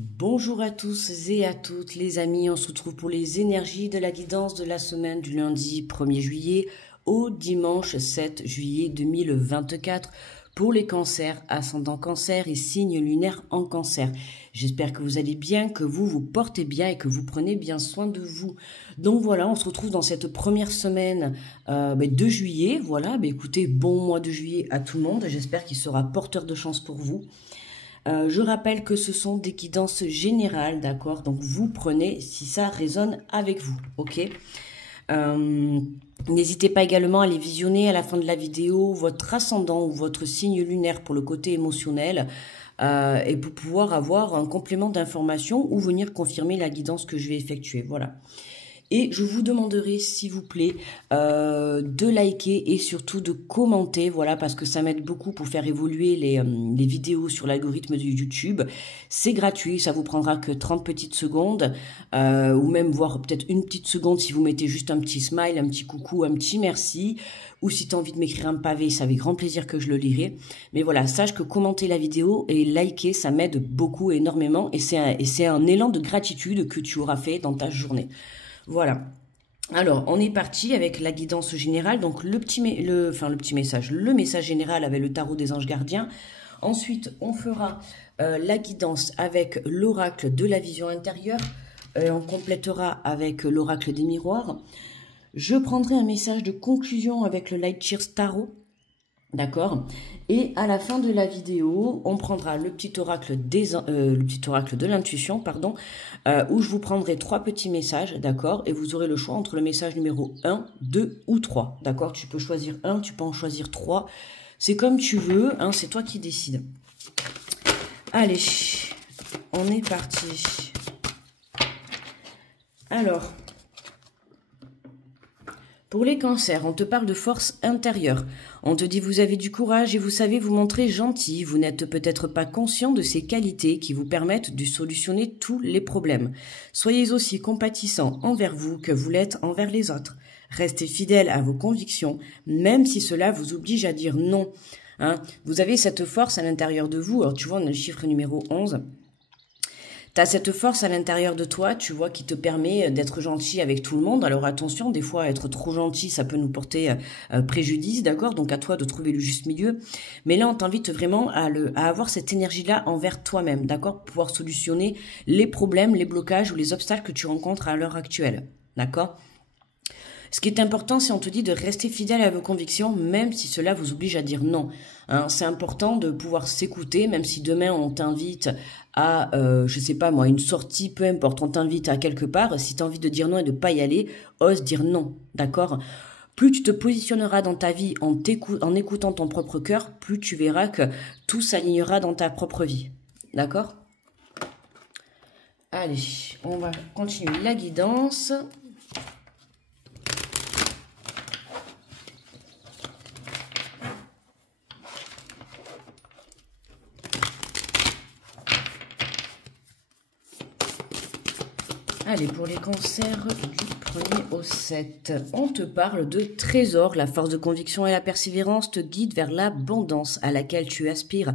Bonjour à tous et à toutes les amis, on se retrouve pour les énergies de la guidance de la semaine du lundi 1er juillet au dimanche 7 juillet 2024 pour les cancers, ascendant cancer et signes lunaires en cancer. J'espère que vous allez bien, que vous vous portez bien et que vous prenez bien soin de vous. Donc voilà, on se retrouve dans cette première semaine de juillet. Voilà, écoutez, bon mois de juillet à tout le monde, j'espère qu'il sera porteur de chance pour vous. Je rappelle que ce sont des guidances générales, d'accord? Donc vous prenez si ça résonne avec vous, ok? N'hésitez pas également à les visionner à la fin de la vidéo, votre ascendant ou votre signe lunaire pour le côté émotionnel et pour pouvoir avoir un complément d'information ou venir confirmer la guidance que je vais effectuer, voilà. Et je vous demanderai, s'il vous plaît, de liker et surtout de commenter, voilà, parce que ça m'aide beaucoup pour faire évoluer les vidéos sur l'algorithme de YouTube. C'est gratuit, ça vous prendra que 30 petites secondes, ou même voire peut-être une petite seconde si vous mettez juste un petit smile, un petit coucou, un petit merci, ou si tu as envie de m'écrire un pavé, c'est avec grand plaisir que je le lirai. Mais voilà, sache que commenter la vidéo et liker, ça m'aide beaucoup, énormément, et c'est un élan de gratitude que tu auras fait dans ta journée. Voilà. Alors, on est parti avec la guidance générale, donc le message général avec le tarot des anges gardiens. Ensuite, on fera la guidance avec l'oracle de la vision intérieure. On complétera avec l'oracle des miroirs. Je prendrai un message de conclusion avec le Light Cheers Tarot. D'accord. Et à la fin de la vidéo, on prendra le petit oracle de l'intuition, pardon, où je vous prendrai 3 petits messages, d'accord, et vous aurez le choix entre le message numéro 1, 2 ou 3, d'accord. Tu peux choisir 1, tu peux en choisir 3, c'est comme tu veux, hein, c'est toi qui décides. Allez, on est parti. Alors, pour les cancers, on te parle de force intérieure. On te dit vous avez du courage et vous savez vous montrer gentil. Vous n'êtes peut-être pas conscient de ces qualités qui vous permettent de solutionner tous les problèmes. Soyez aussi compatissant envers vous que vous l'êtes envers les autres. Restez fidèle à vos convictions, même si cela vous oblige à dire non. Hein, vous avez cette force à l'intérieur de vous. Alors tu vois, on a le chiffre numéro 11. Tu as cette force à l'intérieur de toi, tu vois, qui te permet d'être gentil avec tout le monde. Alors attention, des fois, être trop gentil, ça peut nous porter préjudice, d'accord? Donc à toi de trouver le juste milieu. Mais là, on t'invite vraiment à avoir cette énergie-là envers toi-même, d'accord? Pour pouvoir solutionner les problèmes, les blocages ou les obstacles que tu rencontres à l'heure actuelle, d'accord? Ce qui est important, c'est on te dit de rester fidèle à vos convictions, même si cela vous oblige à dire non. Hein, c'est important de pouvoir s'écouter, même si demain on t'invite à, je sais pas moi, une sortie, peu importe, on t'invite à quelque part. Si tu as envie de dire non et de pas y aller, ose dire non, d'accord? Plus tu te positionneras dans ta vie en écoutant ton propre cœur, plus tu verras que tout s'alignera dans ta propre vie, d'accord? Allez, on va continuer la guidance. Allez, pour les cancers du 1er au 7, on te parle de trésor. La force de conviction et la persévérance te guident vers l'abondance à laquelle tu aspires.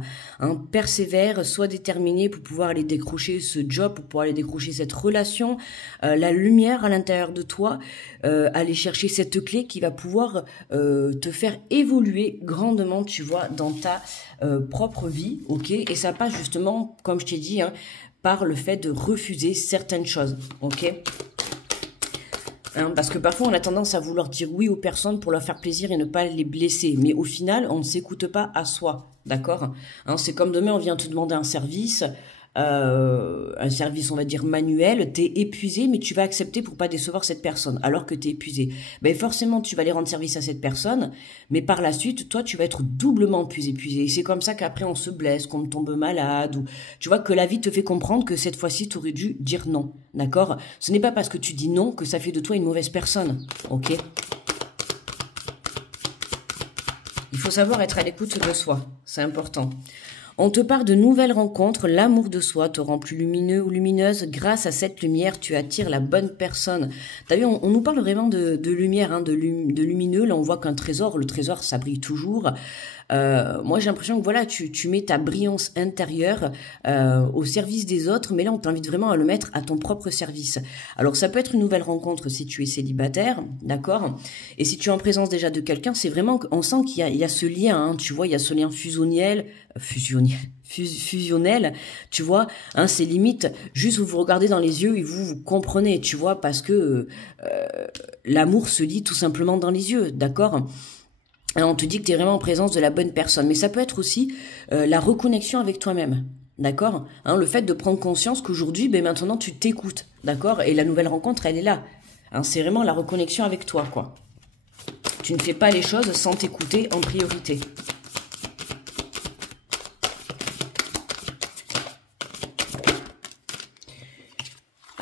Persévère, sois déterminé pour pouvoir aller décrocher ce job, pour pouvoir aller décrocher cette relation, la lumière à l'intérieur de toi, aller chercher cette clé qui va pouvoir te faire évoluer grandement, tu vois, dans ta propre vie, ok? Et ça passe justement, comme je t'ai dit, hein, par le fait de refuser certaines choses, ok? Hein, parce que parfois on a tendance à vouloir dire oui aux personnes pour leur faire plaisir et ne pas les blesser, mais au final on ne s'écoute pas à soi, d'accord? Hein, c'est comme demain on vient te demander un service on va dire manuel, t'es épuisé mais tu vas accepter pour pas décevoir cette personne alors que t'es épuisé. Ben forcément tu vas aller rendre service à cette personne, mais par la suite toi tu vas être doublement plus épuisé. Et c'est comme ça qu'après on se blesse, qu'on tombe malade, ou tu vois que la vie te fait comprendre que cette fois-ci tu aurais dû dire non, d'accord? Ce n'est pas parce que tu dis non que ça fait de toi une mauvaise personne, ok? Il faut savoir être à l'écoute de soi, c'est important. On te parle de nouvelles rencontres, l'amour de soi te rend plus lumineux ou lumineuse. Grâce à cette lumière, tu attires la bonne personne. T'as vu, on nous parle vraiment de lumière, hein, de lumineux. Là, on voit qu'un trésor, le trésor, ça brille toujours. moi j'ai l'impression que voilà, tu mets ta brillance intérieure au service des autres, mais là on t'invite vraiment à le mettre à ton propre service. Alors ça peut être une nouvelle rencontre si tu es célibataire, d'accord? Et si tu es en présence déjà de quelqu'un, c'est vraiment qu'on sent qu'il y a ce lien, hein, tu vois, il y a ce lien fusionnel, tu vois, hein, c'est limite juste vous regardez dans les yeux et vous comprenez, tu vois, parce que l'amour se lit tout simplement dans les yeux, d'accord? Alors, on te dit que tu es vraiment en présence de la bonne personne, mais ça peut être aussi la reconnexion avec toi-même, d'accord, hein, le fait de prendre conscience qu'aujourd'hui, ben maintenant tu t'écoutes, d'accord, et la nouvelle rencontre, elle est là, hein, c'est vraiment la reconnexion avec toi, quoi. Tu ne fais pas les choses sans t'écouter en priorité.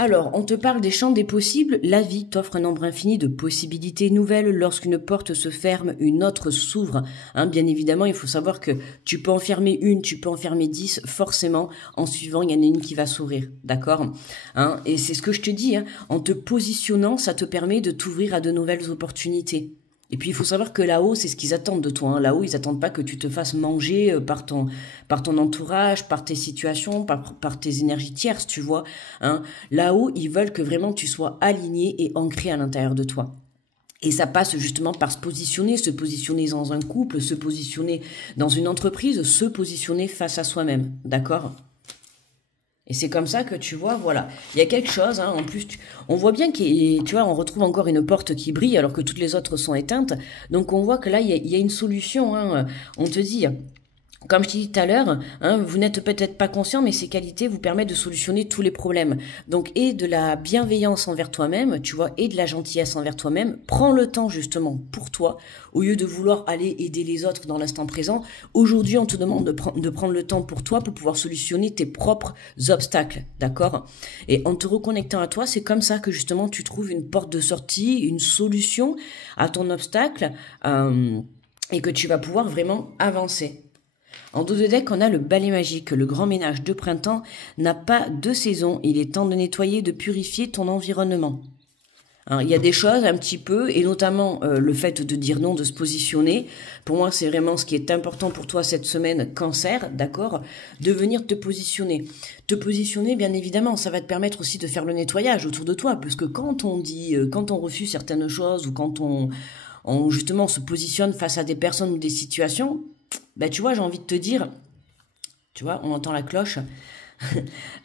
Alors, on te parle des champs des possibles. La vie t'offre un nombre infini de possibilités nouvelles. Lorsqu'une porte se ferme, une autre s'ouvre. Hein, bien évidemment, il faut savoir que tu peux en fermer une, tu peux en fermer 10. Forcément, en suivant, il y en a une qui va s'ouvrir. D'accord, hein, et c'est ce que je te dis. Hein, en te positionnant, ça te permet de t'ouvrir à de nouvelles opportunités. Et puis il faut savoir que là-haut, c'est ce qu'ils attendent de toi. Hein. Là-haut, ils attendent pas que tu te fasses manger par ton entourage, par tes situations, par tes énergies tierces, tu vois. Hein. Là-haut, ils veulent que vraiment tu sois aligné et ancré à l'intérieur de toi. Et ça passe justement par se positionner dans un couple, se positionner dans une entreprise, se positionner face à soi-même. D'accord ? Et c'est comme ça que tu vois, voilà, il y a quelque chose, hein, en plus, on voit bien tu vois, on retrouve encore une porte qui brille alors que toutes les autres sont éteintes, donc on voit que là, il y a une solution, hein, on te dit... Comme je t'ai dit tout à l'heure, hein, vous n'êtes peut-être pas conscient, mais ces qualités vous permettent de solutionner tous les problèmes. Donc, et de la bienveillance envers toi-même, tu vois, et de la gentillesse envers toi-même. Prends le temps, justement, pour toi, au lieu de vouloir aller aider les autres dans l'instant présent. Aujourd'hui, on te demande de prendre le temps pour toi, pour pouvoir solutionner tes propres obstacles, d'accord? Et en te reconnectant à toi, c'est comme ça que, justement, tu trouves une porte de sortie, une solution à ton obstacle, et que tu vas pouvoir vraiment avancer. En dos de deck, on a le balai magique. Le grand ménage de printemps n'a pas de saison. Il est temps de nettoyer, de purifier ton environnement. Alors, il y a des choses un petit peu, et notamment le fait de dire non, de se positionner. Pour moi, c'est vraiment ce qui est important pour toi cette semaine, Cancer, d'accord, de venir te positionner. Te positionner, bien évidemment, ça va te permettre aussi de faire le nettoyage autour de toi, parce que quand on dit, quand on refuse certaines choses, ou quand on justement se positionne face à des personnes ou des situations, ben tu vois, j'ai envie de te dire, tu vois, on entend la cloche,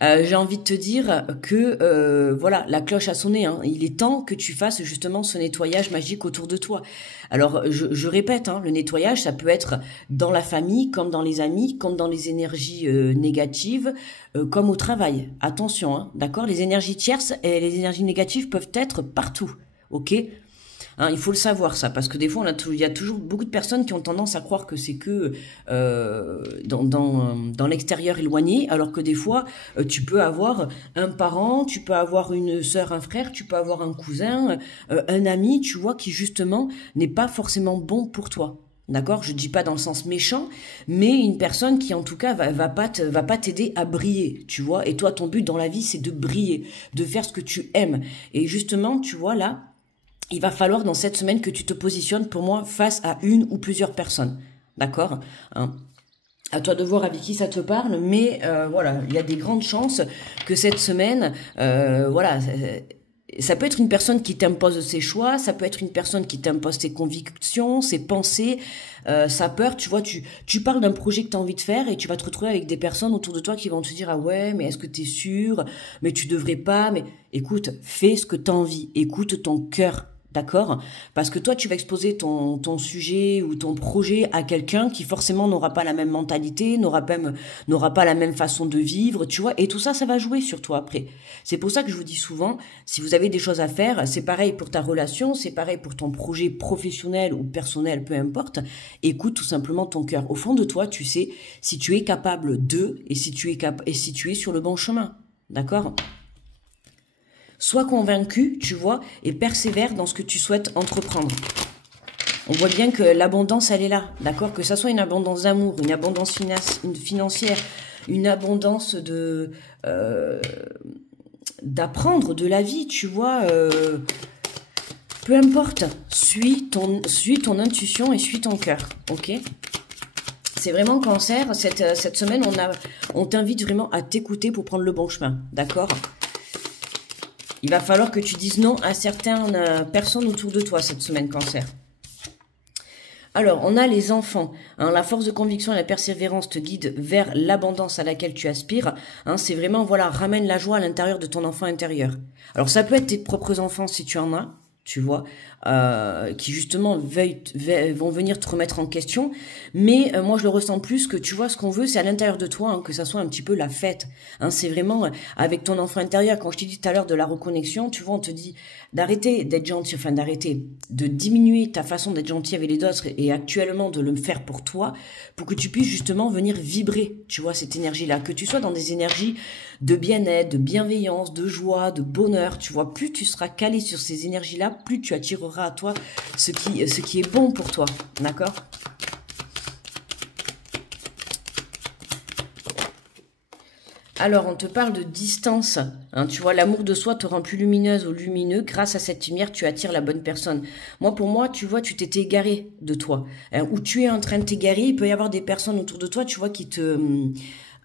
j'ai envie de te dire que, voilà, la cloche a sonné, hein. Il est temps que tu fasses justement ce nettoyage magique autour de toi. Alors, je répète, hein, le nettoyage, ça peut être dans la famille, comme dans les amis, comme dans les énergies négatives, comme au travail. Attention, hein, d'accord? Les énergies tierces et les énergies négatives peuvent être partout, ok? Hein, il faut le savoir ça, parce que des fois il y a toujours beaucoup de personnes qui ont tendance à croire que c'est que dans l'extérieur éloigné, alors que des fois tu peux avoir un parent, tu peux avoir une sœur, un frère, tu peux avoir un cousin, un ami, tu vois, qui justement n'est pas forcément bon pour toi. D'accord, je dis pas dans le sens méchant, mais une personne qui en tout cas va pas t'aider à briller, tu vois. Et toi, ton but dans la vie, c'est de briller, de faire ce que tu aimes. Et justement, tu vois là, il va falloir dans cette semaine que tu te positionnes pour moi face à une ou plusieurs personnes, d'accord, hein. À toi de voir avec qui ça te parle, mais voilà, il y a des grandes chances que cette semaine, voilà, ça peut être une personne qui t'impose ses choix, ça peut être une personne qui t'impose ses convictions, ses pensées, sa peur, tu vois, tu parles d'un projet que tu as envie de faire et tu vas te retrouver avec des personnes autour de toi qui vont te dire « Ah ouais, mais est-ce que t'es sûr? Mais tu devrais pas, mais écoute, fais ce que t'as envie, écoute ton cœur. » D'accord? Parce que toi, tu vas exposer ton sujet ou ton projet à quelqu'un qui forcément n'aura pas la même mentalité, n'aura pas la même façon de vivre, tu vois, et tout ça, ça va jouer sur toi après. C'est pour ça que je vous dis souvent, si vous avez des choses à faire, c'est pareil pour ta relation, c'est pareil pour ton projet professionnel ou personnel, peu importe, écoute tout simplement ton cœur. Au fond de toi, tu sais si tu es capable de, et si tu es sur le bon chemin. D'accord? Sois convaincu, tu vois, et persévère dans ce que tu souhaites entreprendre. On voit bien que l'abondance, elle est là, d'accord? Que ça soit une abondance d'amour, une abondance financière, une abondance d'apprendre de la vie, tu vois. Peu importe, suis ton intuition et suis ton cœur, ok? c'est vraiment Cancer. Cette semaine, on t'invite vraiment à t'écouter pour prendre le bon chemin, d'accord? Il va falloir que tu dises non à certaines personnes autour de toi cette semaine, Cancer. Alors, on a les enfants. Hein, la force de conviction et la persévérance te guident vers l'abondance à laquelle tu aspires. Hein, c'est vraiment, voilà, ramène la joie à l'intérieur de ton enfant intérieur. Alors, ça peut être tes propres enfants si tu en as, tu vois, qui justement vont venir te remettre en question. Mais moi, je le ressens plus que, tu vois, ce qu'on veut, c'est à l'intérieur de toi, hein, que ça soit un petit peu la fête. Hein, c'est vraiment avec ton enfant intérieur. Quand je t'ai dit tout à l'heure de la reconnexion, tu vois, on te dit d'arrêter d'être gentil, enfin d'arrêter, de diminuer ta façon d'être gentil avec les autres et actuellement de le faire pour toi, pour que tu puisses justement venir vibrer, tu vois, cette énergie-là. Que tu sois dans des énergies de bien-être, de bienveillance, de joie, de bonheur, tu vois, plus tu seras calé sur ces énergies-là, plus tu attireras à toi ce qui est bon pour toi, d'accord? Alors, on te parle de distance. Hein, tu vois, l'amour de soi te rend plus lumineuse ou lumineux. Grâce à cette lumière, tu attires la bonne personne. Pour moi, tu vois, tu t'étais égaré de toi. Hein, où tu es en train de t'égarer, il peut y avoir des personnes autour de toi, tu vois, qui te...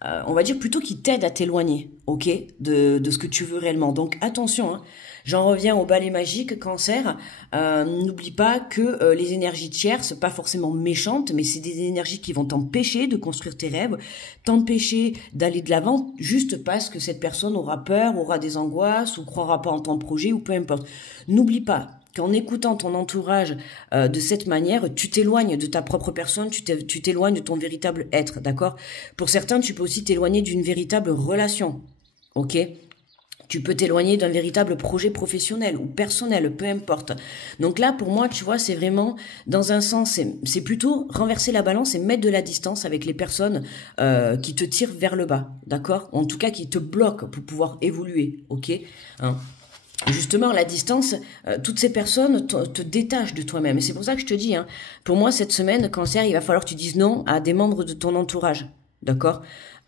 on va dire plutôt qui t'aident à t'éloigner, ok, de ce que tu veux réellement. Donc, attention, hein. J'en reviens au balai magique, Cancer. N'oublie pas que les énergies tierces, pas forcément méchantes, mais c'est des énergies qui vont t'empêcher de construire tes rêves, t'empêcher d'aller de l'avant, juste parce que cette personne aura peur, aura des angoisses, ou croira pas en ton projet, ou peu importe. N'oublie pas qu'en écoutant ton entourage de cette manière, tu t'éloignes de ta propre personne, tu t'éloignes de ton véritable être, d'accord? Pour certains, tu peux aussi t'éloigner d'une véritable relation, ok? Tu peux t'éloigner d'un véritable projet professionnel ou personnel, peu importe. Donc là, pour moi, tu vois, c'est vraiment, dans un sens, c'est plutôt renverser la balance et mettre de la distance avec les personnes qui te tirent vers le bas, d'accord? En tout cas, qui te bloquent pour pouvoir évoluer, ok? Hein. Justement, la distance, toutes ces personnes te détachent de toi-même. Et c'est pour ça que je te dis, hein, pour moi, cette semaine, Cancer, il va falloir que tu dises non à des membres de ton entourage, d'accord?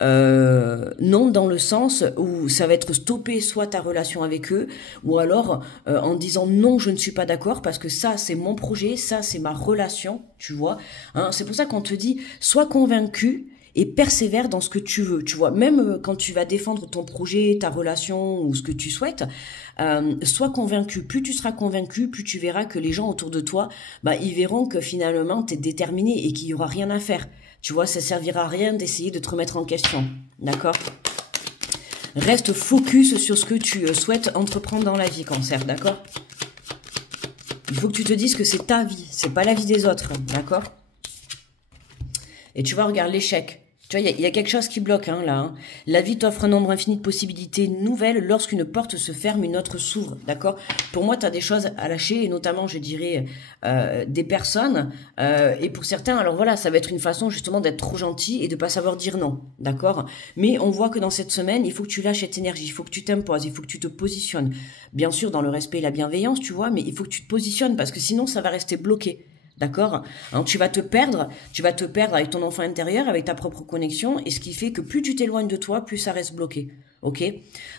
Non dans le sens où ça va être stopper soit ta relation avec eux, ou alors en disant non, je ne suis pas d'accord parce que ça c'est mon projet, ça c'est ma relation, tu vois. Hein, c'est pour ça qu'on te dit sois convaincu et persévère dans ce que tu veux, tu vois. Même quand tu vas défendre ton projet, ta relation ou ce que tu souhaites, sois convaincu. Plus tu seras convaincu, plus tu verras que les gens autour de toi, ils verront que finalement t'es déterminé et qu'il y aura rien à faire. Tu vois, ça servira à rien d'essayer de te remettre en question, d'accord? Reste focus sur ce que tu souhaites entreprendre dans la vie, Cancer, d'accord? Il faut que tu te dises que c'est ta vie, c'est pas la vie des autres, d'accord? Et tu vas regarder l'échec. Tu vois, il y a quelque chose qui bloque, hein, là. Hein. La vie t'offre un nombre infini de possibilités nouvelles. Lorsqu'une porte se ferme, une autre s'ouvre, d'accord? Pour moi, tu as des choses à lâcher, et notamment, je dirais, des personnes. Et pour certains, alors voilà, ça va être une façon justement d'être trop gentil et de pas savoir dire non, d'accord? Mais on voit que dans cette semaine, il faut que tu lâches cette énergie, il faut que tu t'imposes, il faut que tu te positionnes. Bien sûr, dans le respect et la bienveillance, tu vois, mais il faut que tu te positionnes parce que sinon, ça va rester bloqué. D'accord? Alors, tu vas te perdre avec ton enfant intérieur, avec ta propre connexion, et ce qui fait que plus tu t'éloignes de toi, plus ça reste bloqué. Ok?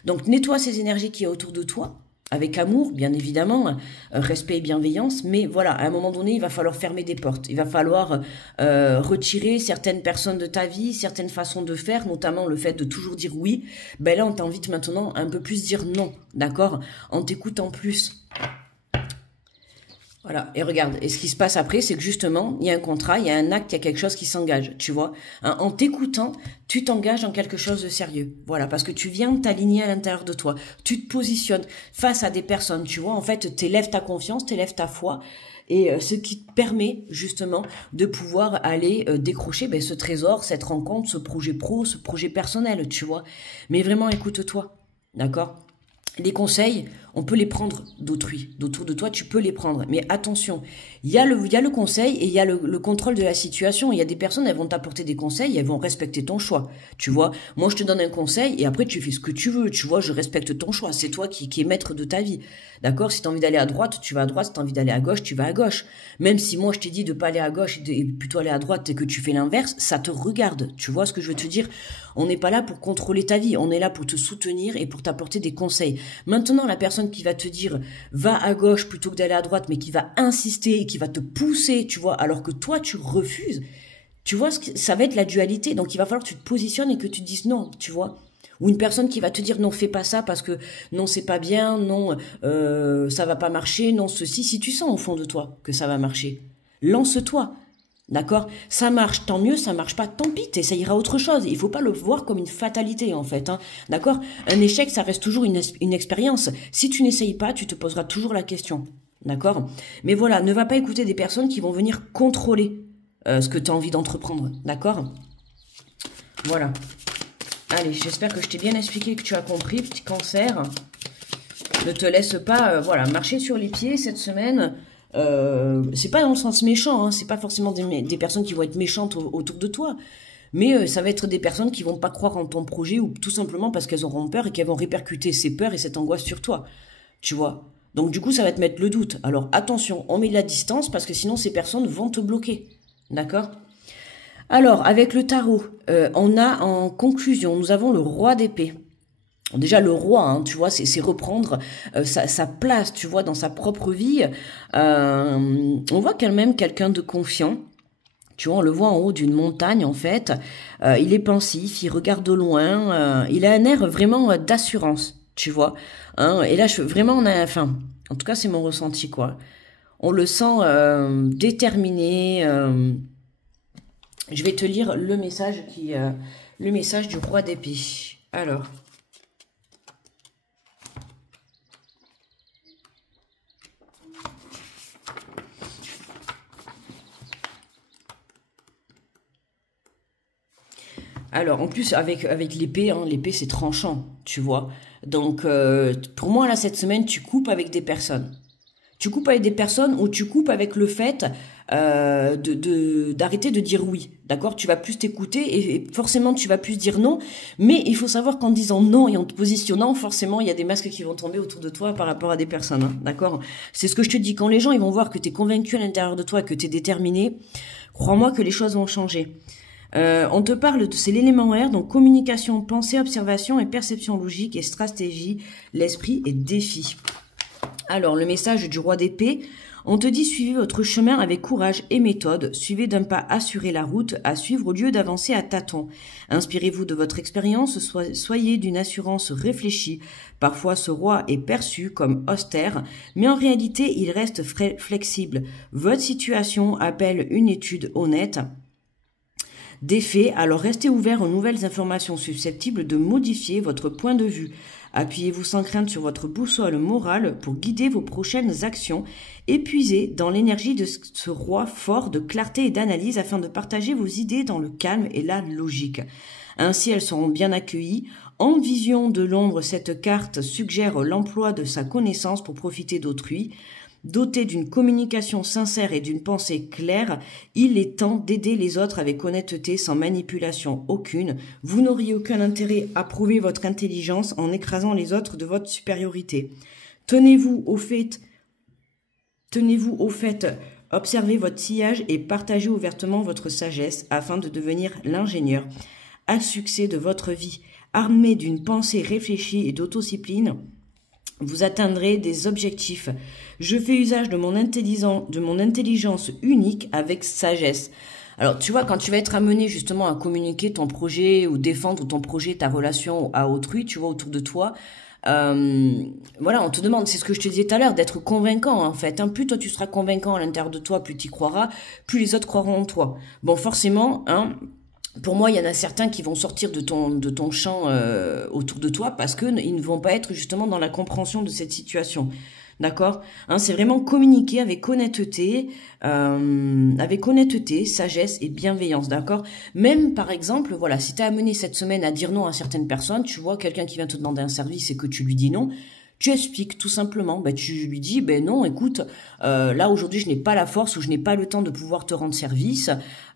Donc, nettoie ces énergies qui est autour de toi, avec amour, bien évidemment, respect et bienveillance, mais voilà, à un moment donné, il va falloir fermer des portes. Il va falloir retirer certaines personnes de ta vie, certaines façons de faire, notamment le fait de toujours dire oui. Ben là, on t'invite maintenant un peu plus dire non, d'accord? En t'écoutant plus. Voilà, et regarde, et ce qui se passe après, c'est que justement, il y a un contrat, il y a un acte, il y a quelque chose qui s'engage, tu vois. Hein, en t'écoutant, tu t'engages dans quelque chose de sérieux. Voilà, parce que tu viens t'aligner à l'intérieur de toi. Tu te positionnes face à des personnes, tu vois. En fait, t'élèves ta confiance, t'élèves ta foi, et ce qui te permet justement de pouvoir aller décrocher ce trésor, cette rencontre, ce projet pro, ce projet personnel, tu vois. Mais vraiment, écoute-toi, d'accord ? Les conseils, on peut les prendre d'autrui, d'autour de toi, tu peux les prendre. Mais attention, il y a le conseil et il y a le contrôle de la situation. Il y a des personnes, elles vont t'apporter des conseils et elles vont respecter ton choix. Tu vois, moi je te donne un conseil et après tu fais ce que tu veux. Tu vois, je respecte ton choix. C'est toi qui es maître de ta vie. D'accord? Si tu as envie d'aller à droite, tu vas à droite. Si tu as envie d'aller à gauche, tu vas à gauche. Même si moi je t'ai dit de pas aller à gauche et plutôt aller à droite et que tu fais l'inverse, ça te regarde. Tu vois ce que je veux te dire? On n'est pas là pour contrôler ta vie. On est là pour te soutenir et pour t'apporter des conseils. Maintenant, la personne qui va te dire va à gauche plutôt que d'aller à droite, mais qui va insister et qui va te pousser, tu vois, alors que toi tu refuses, Tu vois, ça va être la dualité. Donc, il va falloir que tu te positionnes et que tu te dises non, tu vois. Ou une personne qui va te dire non, fais pas ça parce que non, c'est pas bien, non, ça va pas marcher, non, ceci. Si tu sens au fond de toi que ça va marcher, lance-toi. D'accord? Ça marche, tant mieux, ça marche pas, tant pis, t'essayeras autre chose. Il faut pas le voir comme une fatalité, en fait, hein. D'accord? Un échec, ça reste toujours une expérience. Si tu n'essayes pas, tu te poseras toujours la question. D'accord? Mais voilà, ne va pas écouter des personnes qui vont venir contrôler ce que tu as envie d'entreprendre. D'accord? Voilà. Allez, j'espère que je t'ai bien expliqué, que tu as compris, petit cancer. Ne te laisse pas, voilà, marcher sur les pieds cette semaine. C'est pas dans le sens méchant, hein, c'est pas forcément des personnes qui vont être méchantes autour de toi, mais ça va être des personnes qui vont pas croire en ton projet ou tout simplement parce qu'elles auront peur et qu'elles vont répercuter ces peurs et cette angoisse sur toi, tu vois. Donc du coup, ça va te mettre le doute. Alors attention, on met de la distance parce que sinon ces personnes vont te bloquer, d'accord? Alors, avec le tarot, on a en conclusion, nous avons le roi d'épée. Déjà le roi, hein, tu vois, c'est reprendre sa place, tu vois, dans sa propre vie. On voit quand même quelqu'un de confiant. Tu vois, on le voit en haut d'une montagne, en fait. Il est pensif, il regarde au loin. Il a un air vraiment d'assurance, tu vois. Hein, et là, vraiment, enfin, en tout cas, c'est mon ressenti, quoi. On le sent déterminé. Je vais te lire le message le message du roi d'épée. Alors. Alors, en plus, avec l'épée, hein, l'épée, c'est tranchant, tu vois. Donc, pour moi, là, cette semaine, tu coupes avec des personnes. Tu coupes avec des personnes ou tu coupes avec le fait d'arrêter de dire oui, d'accord? Tu vas plus t'écouter et forcément, tu vas plus dire non. Mais il faut savoir qu'en disant non et en te positionnant, forcément, il y a des masques qui vont tomber autour de toi par rapport à des personnes, hein, d'accord? C'est ce que je te dis. Quand les gens ils vont voir que tu es convaincu à l'intérieur de toi et que tu es déterminé, crois-moi que les choses vont changer. On te parle de, c'est l'élément R, donc communication, pensée, observation et perception logique et stratégie, l'esprit et défi. Alors, le message du roi d'épée, on te dit suivez votre chemin avec courage et méthode, suivez d'un pas assuré la route à suivre au lieu d'avancer à tâtons. Inspirez-vous de votre expérience, soyez d'une assurance réfléchie. Parfois, ce roi est perçu comme austère, mais en réalité, il reste flexible. Votre situation appelle une étude honnête. Des faits, alors restez ouvert aux nouvelles informations susceptibles de modifier votre point de vue. Appuyez-vous sans crainte sur votre boussole morale pour guider vos prochaines actions. Épuisez dans l'énergie de ce roi fort de clarté et d'analyse afin de partager vos idées dans le calme et la logique. Ainsi, elles seront bien accueillies. En vision de l'ombre, cette carte suggère l'emploi de sa connaissance pour profiter d'autrui. Doté d'une communication sincère et d'une pensée claire, il est temps d'aider les autres avec honnêteté sans manipulation aucune. Vous n'auriez aucun intérêt à prouver votre intelligence en écrasant les autres de votre supériorité. Tenez-vous au fait, observez votre sillage et partagez ouvertement votre sagesse afin de devenir l'ingénieur à succès de votre vie. Armé d'une pensée réfléchie et d'autodiscipline, vous atteindrez des objectifs. Je fais usage de mon intelligence unique avec sagesse. Alors, tu vois, quand tu vas être amené justement à communiquer ton projet ou défendre ton projet, ta relation à autrui, tu vois, autour de toi, voilà, on te demande, c'est ce que je te disais tout à l'heure, d'être convaincant en fait. Hein. Plus toi tu seras convaincant à l'intérieur de toi, plus tu y croiras, plus les autres croiront en toi. Bon, forcément, hein. Pour moi, il y en a certains qui vont sortir de ton champ autour de toi parce que ils ne vont pas être justement dans la compréhension de cette situation. D'accord, hein, c'est vraiment communiquer avec honnêteté, sagesse et bienveillance, d'accord. Même par exemple, voilà, si t'es amené cette semaine à dire non à certaines personnes, tu vois quelqu'un qui vient te demander un service et que tu lui dis non, tu expliques tout simplement, ben, tu lui dis, ben non, écoute, là aujourd'hui je n'ai pas la force ou je n'ai pas le temps de pouvoir te rendre service,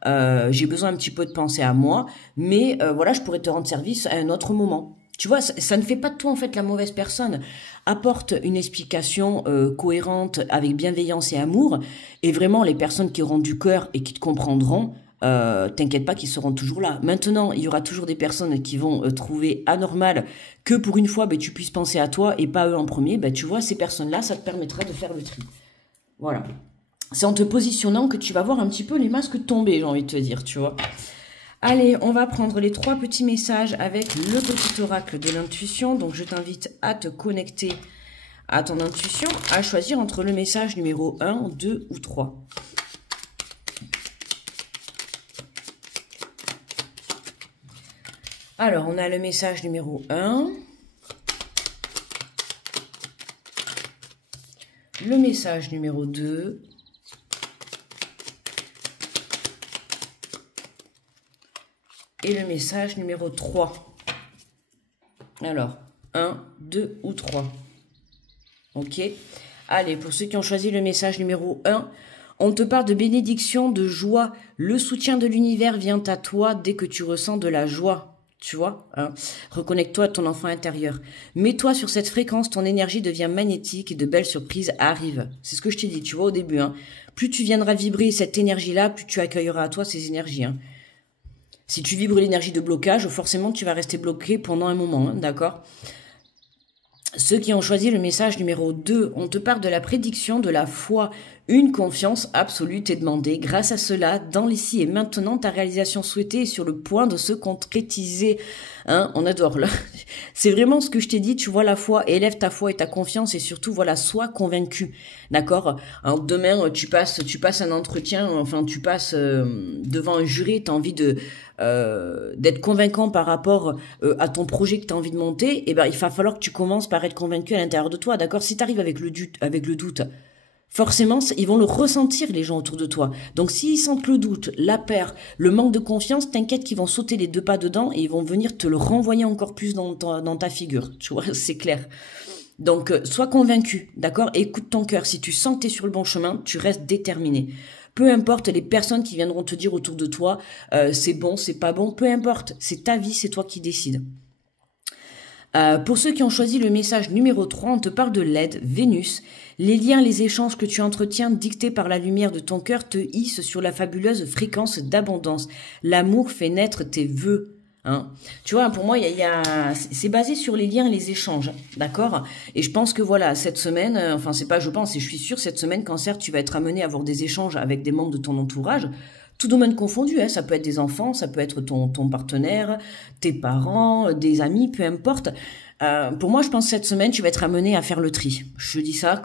j'ai besoin un petit peu de penser à moi, mais voilà, je pourrais te rendre service à un autre moment. Tu vois, ça ne fait pas de toi en fait la mauvaise personne. Apporte une explication cohérente avec bienveillance et amour, et vraiment les personnes qui auront du cœur et qui te comprendront, t'inquiète pas qu'ils seront toujours là. Maintenant, il y aura toujours des personnes qui vont trouver anormal que pour une fois, ben, tu puisses penser à toi et pas eux en premier. Ben, tu vois, ces personnes-là, ça te permettra de faire le tri. Voilà. c'est en te positionnant que tu vas voir un petit peu les masques tomber, j'ai envie de te dire, tu vois. Allez, on va prendre les 3 petits messages avec le petit oracle de l'intuition. Donc, je t'invite à te connecter à ton intuition, à choisir entre le message numéro 1, 2 ou 3. Alors, on a le message numéro 1. Le message numéro 2. Et le message numéro 3. Alors, 1, 2 ou 3. Ok. Allez, pour ceux qui ont choisi le message numéro 1, on te parle de bénédiction, de joie. Le soutien de l'univers vient à toi dès que tu ressens de la joie. Tu vois, hein. Reconnecte-toi à ton enfant intérieur. Mets-toi sur cette fréquence, ton énergie devient magnétique et de belles surprises arrivent. C'est ce que je t'ai dit, tu vois, au début. Hein. Plus tu viendras vibrer cette énergie-là, plus tu accueilleras à toi ces énergies. Hein. Si tu vibres l'énergie de blocage, forcément tu vas rester bloqué pendant un moment, hein, d'accord ? Ceux qui ont choisi le message numéro 2, on te parle de la prédiction, de la foi. Une confiance absolue t'est demandée. Grâce à cela, dans l'ici et maintenant, ta réalisation souhaitée est sur le point de se concrétiser. Hein, on adore là. C'est vraiment ce que je t'ai dit, tu vois la foi, élève ta foi et ta confiance et surtout, voilà, sois convaincu. D'accord ? Alors, demain, tu passes un entretien, enfin, tu passes devant un jury, tu as envie d'être convaincant par rapport à ton projet que tu as envie de monter, et ben, il va falloir que tu commences par être convaincu à l'intérieur de toi. D'accord ? Si tu arrives avec le doute, forcément, ils vont le ressentir, les gens autour de toi. Donc, s'ils sentent le doute, la peur, le manque de confiance, t'inquiète qu'ils vont sauter les 2 pas dedans et ils vont venir te le renvoyer encore plus dans ta figure. Tu vois, c'est clair. Donc, sois convaincu, d'accord ? Écoute ton cœur. Si tu sens que tu es sur le bon chemin, tu restes déterminé. Peu importe les personnes qui viendront te dire autour de toi, c'est bon, c'est pas bon, peu importe. C'est ta vie, c'est toi qui décides. Pour ceux qui ont choisi le message numéro 3, on te parle de l'aide, Vénus. Les liens, les échanges que tu entretiens dictés par la lumière de ton cœur te hissent sur la fabuleuse fréquence d'abondance. L'amour fait naître tes vœux. Hein. Tu vois, pour moi, c'est basé sur les liens et les échanges, d'accord ? Et je pense que voilà, cette semaine, enfin c'est pas je pense, et je suis sûre, cette semaine, Cancer, tu vas être amené à avoir des échanges avec des membres de ton entourage, tout domaine confondu, hein, ça peut être des enfants, ça peut être ton partenaire, tes parents, des amis, peu importe. Pour moi, je pense que cette semaine, tu vas être amené à faire le tri. Je dis ça,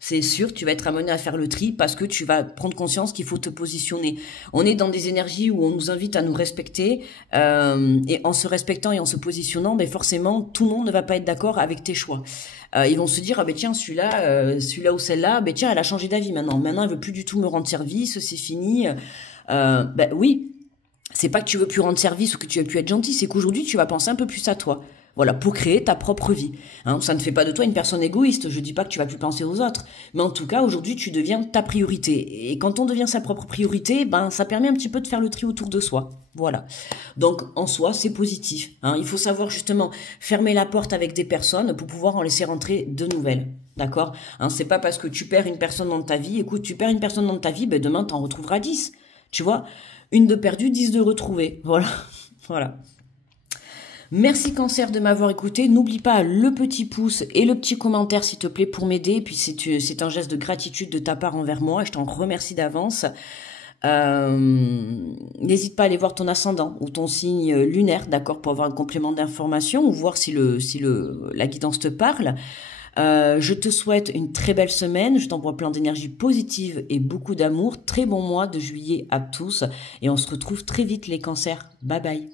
c'est sûr, tu vas être amené à faire le tri parce que tu vas prendre conscience qu'il faut te positionner. On est dans des énergies où on nous invite à nous respecter et en se respectant et en se positionnant, mais forcément, tout le monde ne va pas être d'accord avec tes choix. Ils vont se dire, ah ben tiens, celui-là ou celle-là, ben tiens, elle a changé d'avis maintenant. Maintenant, elle veut plus du tout me rendre service, c'est fini. Ben oui, c'est pas que tu veux plus rendre service ou que tu veux plus être gentil, c'est qu'aujourd'hui, tu vas penser un peu plus à toi. Voilà, pour créer ta propre vie. Hein, ça ne fait pas de toi une personne égoïste. Je dis pas que tu vas plus penser aux autres. Mais en tout cas, aujourd'hui, tu deviens ta priorité. Et quand on devient sa propre priorité, ben, ça permet un petit peu de faire le tri autour de soi. Voilà. Donc, en soi, c'est positif. Hein. Il faut savoir justement fermer la porte avec des personnes pour pouvoir en laisser rentrer de nouvelles. D'accord ? Hein, c'est pas parce que tu perds une personne dans ta vie. Écoute, tu perds une personne dans ta vie, ben, demain, t'en retrouveras 10. Tu vois ? Une de perdue, 10 de retrouvée. Voilà. Voilà. Merci Cancer de m'avoir écouté. N'oublie pas le petit pouce et le petit commentaire s'il te plaît pour m'aider. Et puis c'est un geste de gratitude de ta part envers moi et je t'en remercie d'avance. N'hésite pas à aller voir ton ascendant ou ton signe lunaire, d'accord, pour avoir un complément d'information ou voir si la guidance te parle. Je te souhaite une très belle semaine. Je t'envoie plein d'énergie positive et beaucoup d'amour. Très bon mois de juillet à tous et on se retrouve très vite les cancers. Bye bye.